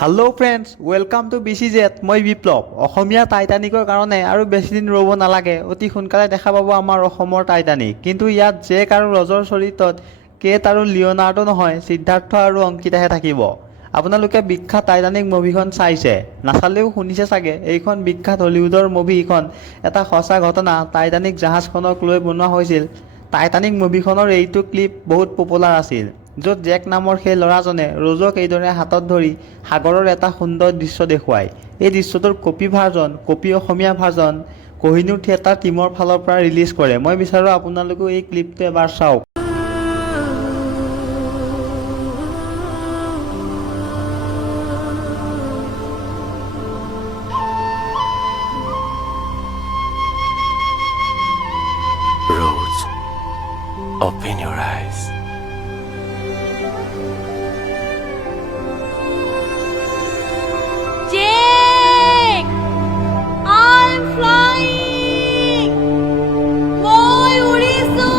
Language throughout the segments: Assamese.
Hello' friends, welcome to BCZ। মই বিপ্লৱ। অসমীয়া টাইটানিকৰ কাৰণে আৰু বেছি দিন ৰ'ব নালাগে, অতি সোনকালে দেখা পাব আমাৰ অসমৰ টাইটানিক। কিন্তু ইয়াত জেক আৰু ৰজৰ চৰিত্ৰত কেট আৰু লিঅ'নাৰ্ডো নহয়, সিদ্ধাৰ্থ আৰু অংকিতাহে থাকিব। আপোনালোকে বিখ্যাত টাইটানিক মুভিখন চাইছে, নাচালেও শুনিছে চাগে। এইখন বিখ্যাত হলিউডৰ মুভিখন এটা সঁচা ঘটনা টাইটানিক জাহাজখনক লৈ বনোৱা হৈছিল। টাইটানিক মুভিখনৰ এইটো ক্লিপ বহুত পপুলাৰ আছিল, য'ত জেক নামৰ সেই ল'ৰাজনে ৰজক এইদৰে হাতত ধৰি সাগৰৰ এটা সুন্দৰ দৃশ্য দেখুৱায়। এই দৃশ্যটোৰ কপি অসমীয়া ভাৰ্জন কোহিনুৰ থিয়েটাৰ টীমৰ ফালৰ পৰা ৰিলিজ কৰে। মই বিচাৰোঁ আপোনালোকেও এই ক্লিপটো এবাৰ চাওক। Rose, open your eyes. Jake! I'm flying! মই উৰিছো!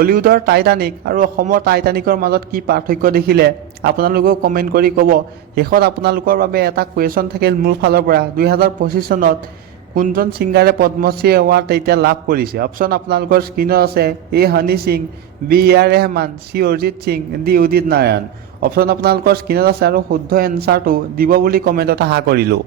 হলিউডৰ টাইটানিক আৰু অসমৰ টাইটানিকৰ মাজত কি পাৰ্থক্য দেখিলে আপোনালোকেও কমেণ্ট কৰি ক'ব। শেষত আপোনালোকৰ বাবে এটা কুৱেশ্যন থাকিল মোৰ ফালৰ পৰা। 2025 চনত কোনজন ছিংগাৰে পদ্মশ্ৰী এৱাৰ্ড এতিয়া লাভ কৰিছে? অপশ্যন আপোনালোকৰ স্ক্ৰীনত আছে। A Honey Singh, B AR Rahman, C Arijit Singh, D Udit Narayan. Option আপোনালোকৰ স্ক্ৰীনত আছে আৰু শুদ্ধ এনচাৰটো দিব বুলি কমেণ্টত আশা কৰিলোঁ।